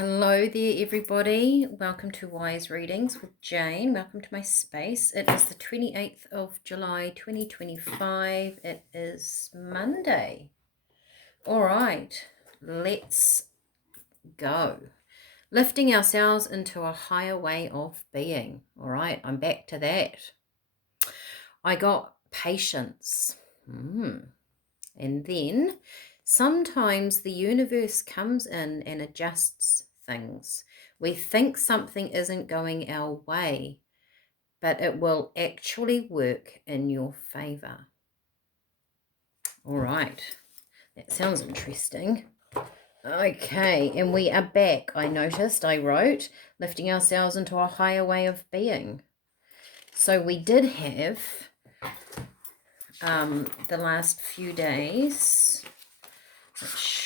Hello there, everybody. Welcome to Wise Readings with Jane. Welcome to my space. It is the 28th of July 2025. It is Monday. All right, let's go. Lifting ourselves into a higher way of being. All right, I'm back to that. I got patience. And then sometimes the universe comes in and adjusts things. We think something isn't going our way, but it will actually work in your favor. All right, that sounds interesting. Okay, and we are back. I noticed, I wrote, lifting ourselves into a higher way of being. So we did have the last few days, which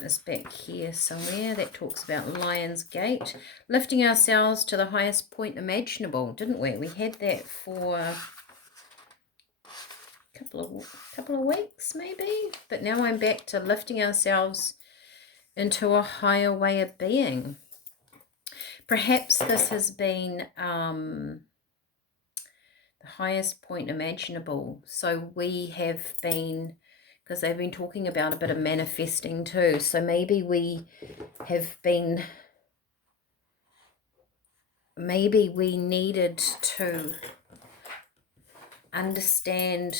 is back here somewhere, that talks about Lion's Gate, lifting ourselves to the highest point imaginable, didn't we? We had that for a couple of weeks maybe, but now I'm back to lifting ourselves into a higher way of being. Perhaps this has been the highest point imaginable. So we have been, because they've been talking about a bit of manifesting too. So maybe we needed to understand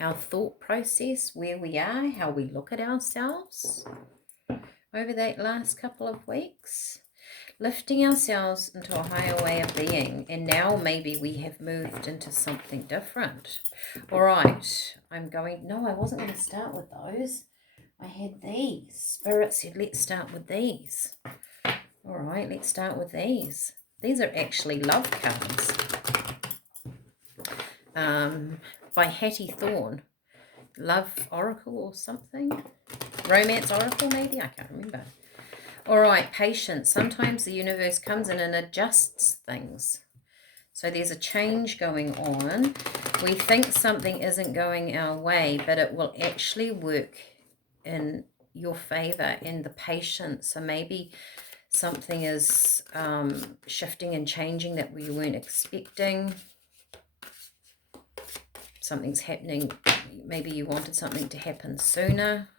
our thought process, where we are, how we look at ourselves over that last couple of weeks. Lifting ourselves into a higher way of being, and now maybe we have moved into something different. All right, I wasn't going to start with those. I had these. Spirit said, let's start with these. All right, let's start with these. These are actually love cards by Hattie Thorne. Love Oracle or something. Romance Oracle, maybe? I can't remember. All right, patience. Sometimes the universe comes in and adjusts things. So there's a change going on. We think something isn't going our way, but it will actually work in your favor, and the patience. So maybe something is shifting and changing that we weren't expecting. Something's happening. Maybe you wanted something to happen sooner.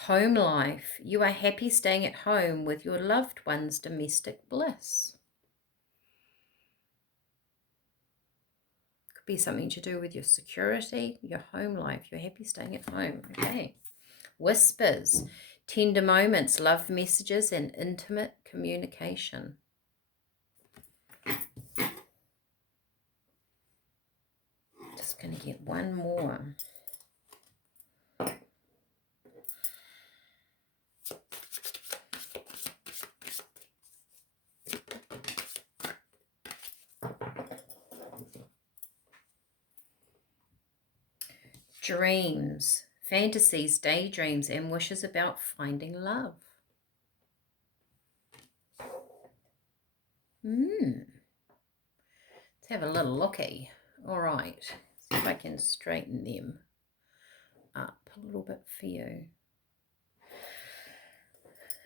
Home life. You are happy staying at home with your loved one's domestic bliss. Could be something to do with your security, your home life. You're happy staying at home. Okay. Whispers. Tender moments, love messages, and intimate communication. Just going to get one more. Dreams, fantasies, daydreams, and wishes about finding love. Let's have a little looky. All right, see if I can straighten them up a little bit for you.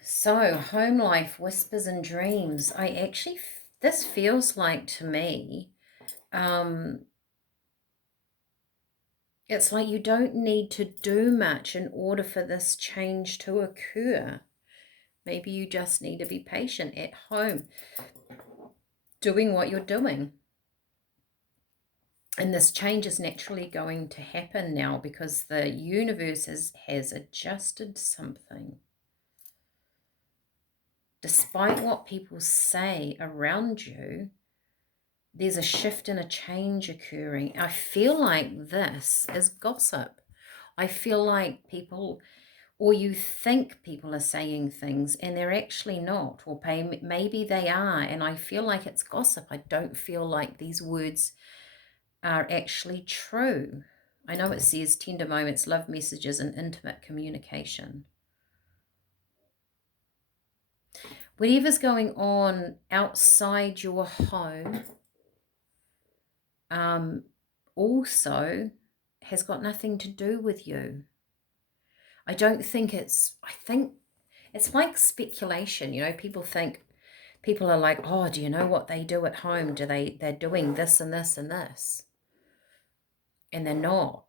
So, home life, whispers and dreams. This feels like to me, it's like you don't need to do much in order for this change to occur. Maybe you just need to be patient at home, doing what you're doing. And this change is naturally going to happen now because the universe has adjusted something. Despite what people say around you, there's a shift and a change occurring. I feel like this is gossip. I feel like people, or you think people are saying things and they're actually not, or maybe they are, and I feel like it's gossip. I don't feel like these words are actually true. I know it says tender moments, love messages, and intimate communication. Whatever's going on outside your home also has got nothing to do with you. I think It's like speculation. You know, people are like, oh, do you know what they do at home? They're doing this and this and this. And they're not.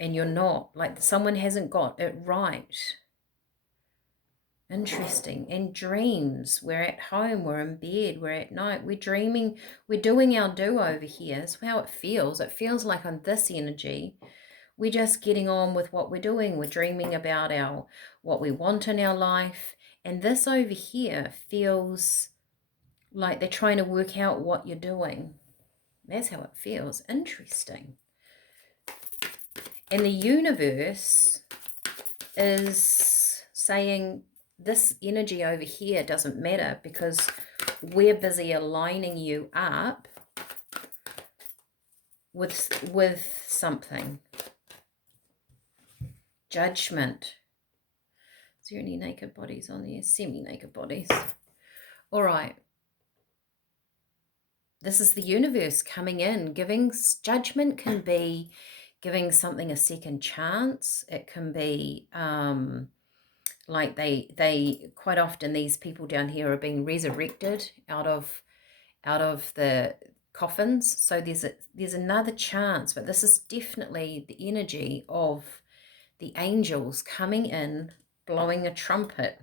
And you're not. Like, someone hasn't got it right. Interesting. And dreams. We're at home, we're in bed, we're at night, we're dreaming, we're doing our do over here. That's how it feels. It feels like on this energy, we're just getting on with what we're doing. We're dreaming about what we want in our life. And this over here feels like they're trying to work out what you're doing. That's how it feels. Interesting. And the universe is saying this energy over here doesn't matter because we're busy aligning you up with something. Judgment. Is there any naked bodies on there? Semi-naked bodies. All right. This is the universe coming in, giving judgment. Can be giving something a second chance. It can be like they quite often, these people down here are being resurrected out of the coffins. So there's another chance, but this is definitely the energy of the angels coming in, blowing a trumpet,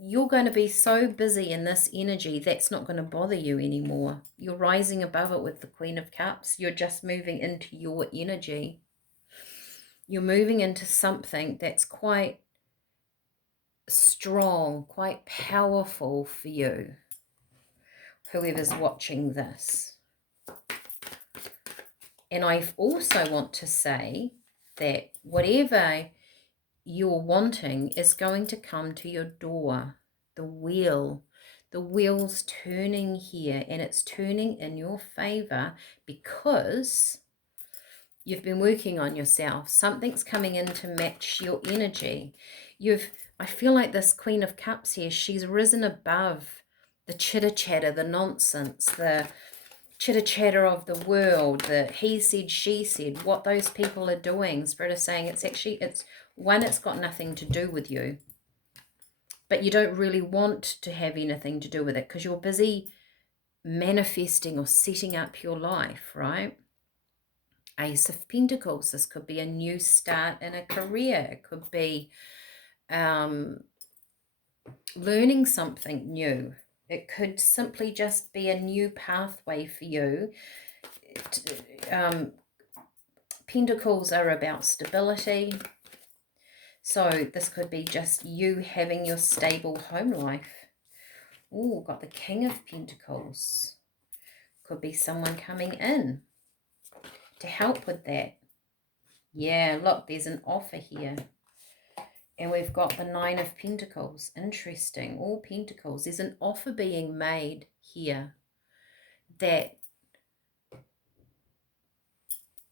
you're going to be so busy in this energy that's not going to bother you anymore. You're rising above it with the Queen of Cups. You're just moving into your energy. You're moving into something that's quite strong, quite powerful for you, whoever's watching this. And I also want to say that whatever you're wanting is going to come to your door. The wheel's turning here, and it's turning in your favor because you've been working on yourself. Something's coming in to match your energy. I feel like this Queen of Cups here, she's risen above the chitter-chatter, the nonsense, the chitter-chatter of the world, the he said, she said, what those people are doing. Spirit is saying it's got nothing to do with you. But you don't really want to have anything to do with it because you're busy manifesting or setting up your life, right? Ace of Pentacles. This could be a new start in a career. It could be learning something new. It could simply just be a new pathway for you. Pentacles are about stability. So this could be just you having your stable home life. Oh, got the King of Pentacles. Could be someone coming in to help with that. Yeah, look, there's an offer here. And we've got the Nine of Pentacles. Interesting. All Pentacles. There's an offer being made here that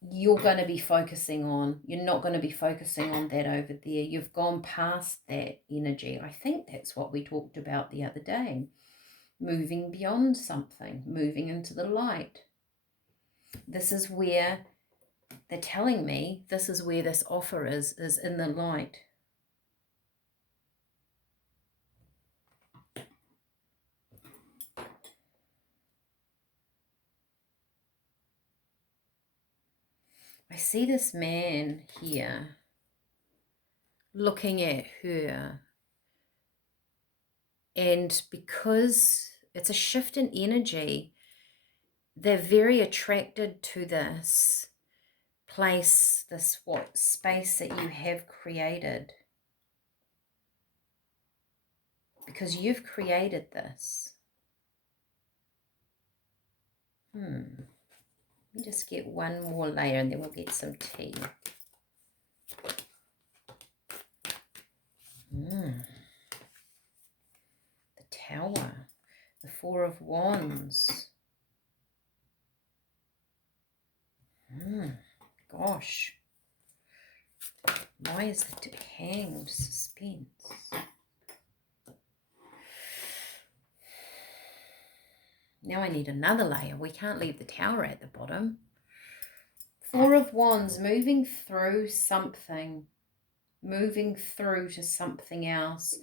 you're going to be focusing on. You're not going to be focusing on that over there. You've gone past that energy. I think that's what we talked about the other day. Moving beyond something. Moving into the light. This is where they're telling me this is where this offer is in the light. I see this man here looking at her, and because it's a shift in energy, they're very attracted to this place, this space that you have created, because you've created this. Let me just get one more layer and then we'll get some tea. The Tower, the Four of Wands. Gosh. Why is the Hanged? Suspense. Now I need another layer. We can't leave the Tower at the bottom. Four of Wands, moving through something. moving through to something else,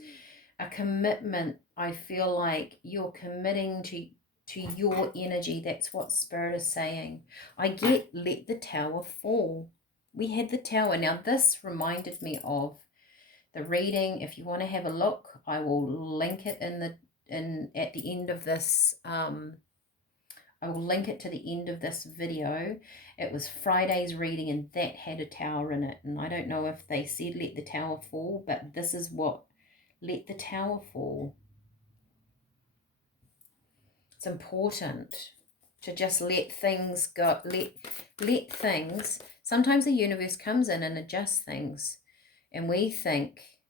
a commitment. I feel like you're committing to your energy. That's what Spirit is saying. I get let the tower fall. We had the tower. Now this reminded me of the reading. If you want to have a look, I will link it in at the end of this. I will link it to the end of this video. It was Friday's reading, and that had a tower in it. And I don't know if they said let the tower fall, but this is what let the tower fall. It's important to just let things go. Let things. Sometimes the universe comes in and adjusts things, and we think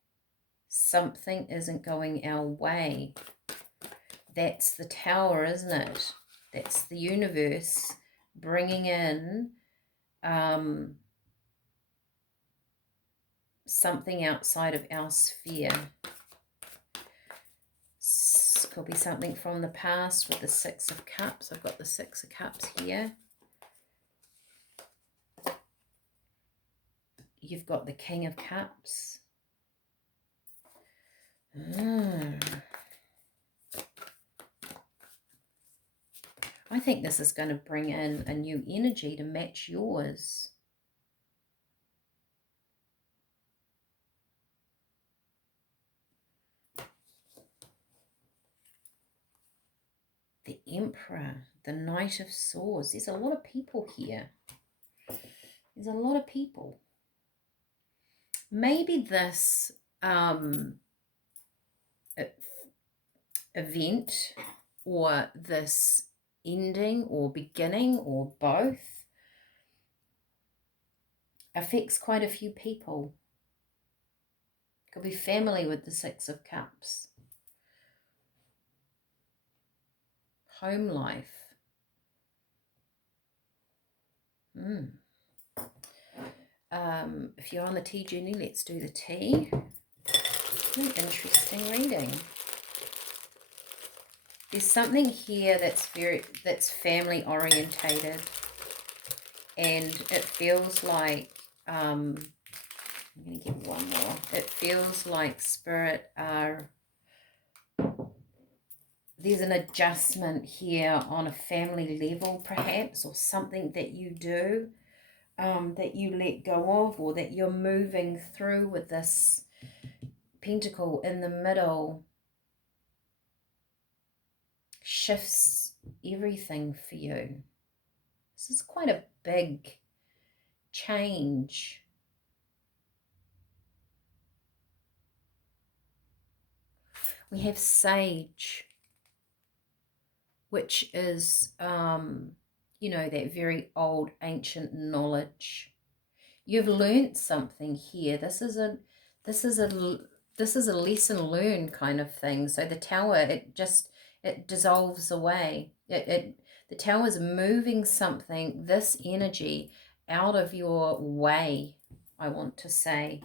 something isn't going our way. That's the tower, isn't it? That's the universe bringing in something outside of our sphere. Could be something from the past with the Six of Cups. I've got the Six of Cups here. You've got the King of Cups. I think this is going to bring in a new energy to match yours. The Emperor, the Knight of Swords. There's a lot of people here. There's a lot of people. Maybe this event or this ending or beginning or both affects quite a few people. Could be family with the Six of Cups. Home life. If you're on the tea journey, let's do the tea. An interesting reading. There's something here that's family orientated, and it feels like I'm going to get one more. It feels like Spirit are there's an adjustment here on a family level, perhaps, or something that you do that you let go of, or that you're moving through with this Pentacle in the middle. Shifts everything for you. This is quite a big change. We have Sage, which is, you know, that very old ancient knowledge. You've learnt something here. This is a lesson learned kind of thing. So the tower, it dissolves away. The tower is moving something, this energy, out of your way, I want to say.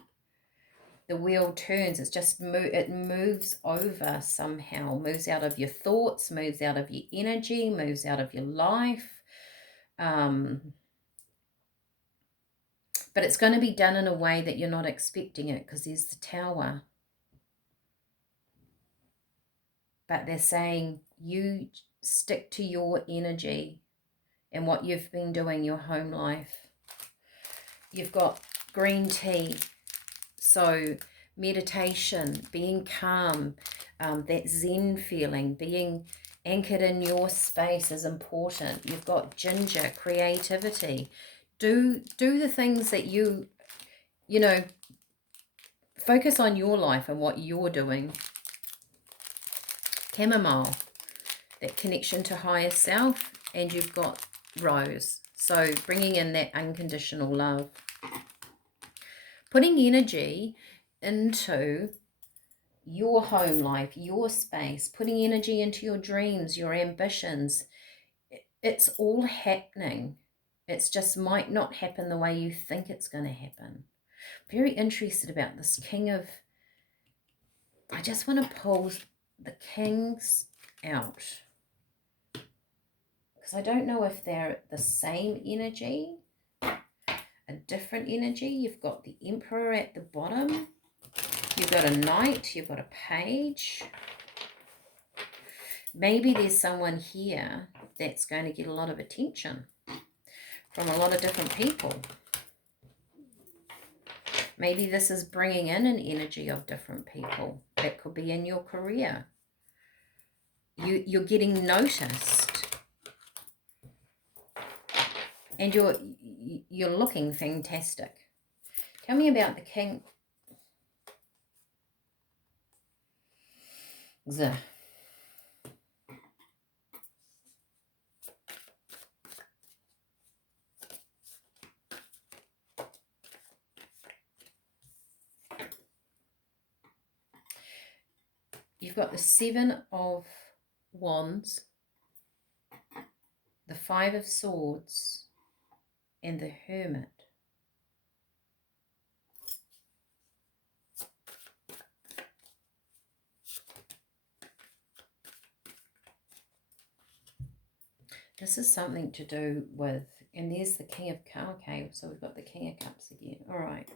The wheel turns. It's just it moves over somehow. Moves out of your thoughts, moves out of your energy, moves out of your life. But it's going to be done in a way that you're not expecting it, because there's the tower. But they're saying you stick to your energy and what you've been doing, your home life. You've got green tea. So meditation, being calm, that Zen feeling, being anchored in your space is important. You've got ginger, creativity. Do the things that you know, focus on your life and what you're doing. Chamomile, that connection to higher self, and you've got rose. So bringing in that unconditional love. Putting energy into your home life, your space, putting energy into your dreams, your ambitions. It's all happening. It's just might not happen the way you think it's going to happen. Very interested about this King of... I just want to pull the Kings out, because I don't know if they're the same energy. a different energy. You've got the Emperor at the bottom. You've got a Knight. You've got a Page. Maybe there's someone here that's going to get a lot of attention from a lot of different people. Maybe this is bringing in an energy of different people. That could be in your career. You're getting noticed. And you're looking fantastic. Tell me about the King. You've got the Seven of Wands, the Five of Swords, and the Hermit. This is something to do with, and there's the King of Cups. Okay, so we've got the King of Cups again. All right.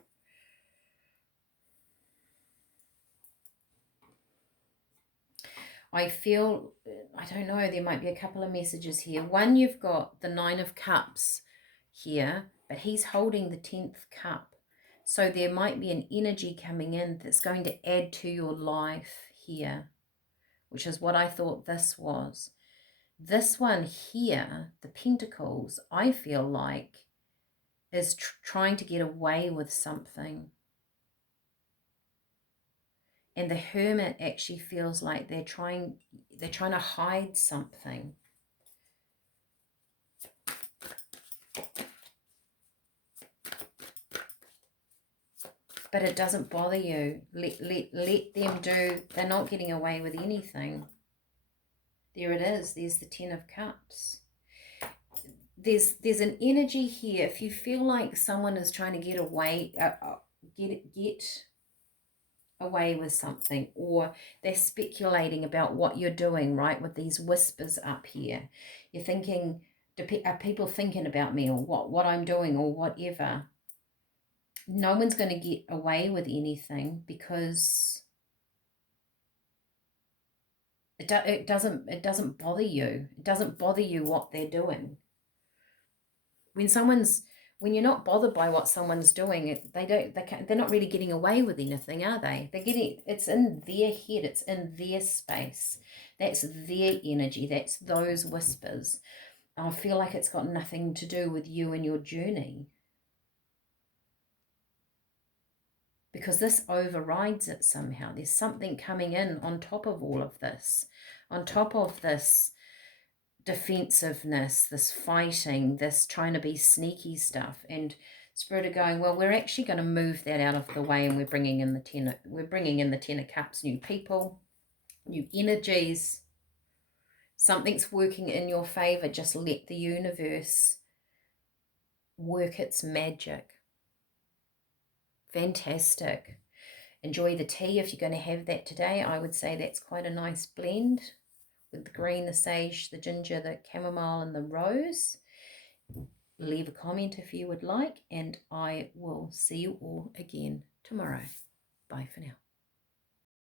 I feel, I don't know, there might be a couple of messages here. One, you've got the Nine of Cups here, but he's holding the 10th cup. So there might be an energy coming in that's going to add to your life here, which is what I thought this was. This one here, the Pentacles, I feel like is trying to get away with something. And the Hermit actually feels like they're trying to hide something. But it doesn't bother you. Let them do. They're not getting away with anything. There it is. There's the 10 of Cups. There's an energy here. If you feel like someone is trying to get away, get away with something, or they're speculating about what you're doing, right, with these whispers up here. You're thinking, are people thinking about me, or what I'm doing, or whatever. No one's going to get away with anything, because it doesn't bother you. It doesn't bother you what they're doing. When you're not bothered by what someone's doing, they're not really getting away with anything, are they? It's in their head, it's in their space. That's their energy, that's those whispers. I feel like it's got nothing to do with you and your journey, because this overrides it somehow. There's something coming in on top of all of this, on top of this defensiveness, this fighting, this trying to be sneaky stuff. And Spirit are going, well, we're actually going to move that out of the way, and we're bringing in the 10 of Cups, new people, new energies. Something's working in your favor. Just let the universe work its magic. Fantastic. Enjoy the tea if you're going to have that today. I would say that's quite a nice blend with the green, the sage, the ginger, the chamomile, and the rose. Leave a comment if you would like, and I will see you all again tomorrow. Bye for now.